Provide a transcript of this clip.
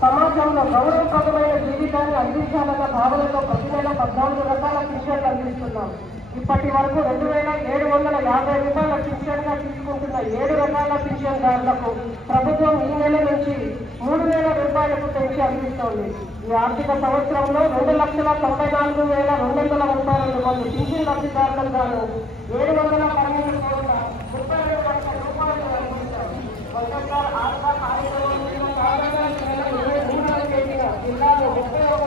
సమాజంలో గౌరవప్రదమైన జీవితాన్ని అందించాలన్న భావనతో ప్రతి నెల 14 రకాల పింఛన్లు అందిస్తున్నాం. ఇప్పటి వరకు 2750 రూపాయల పింఛన్గా తీసుకుంటున్న 7 రకాల పింఛన్దారులకు ప్రభుత్వం ఈ నెల నుంచి 3000 రూపాయలకు పెంచి అందిస్తోంది. ఈ ఆర్థిక సంవత్సరంలో 2,94,232 మంది పింఛన్ లబ్ధిదారులకు గాను 712 కోట్ల 32 లక్షల రూపాయలు అందిస్తారు. వైఎస్ఆర్ ఆత్మ కార్యక్రమం జిల్లాలో 31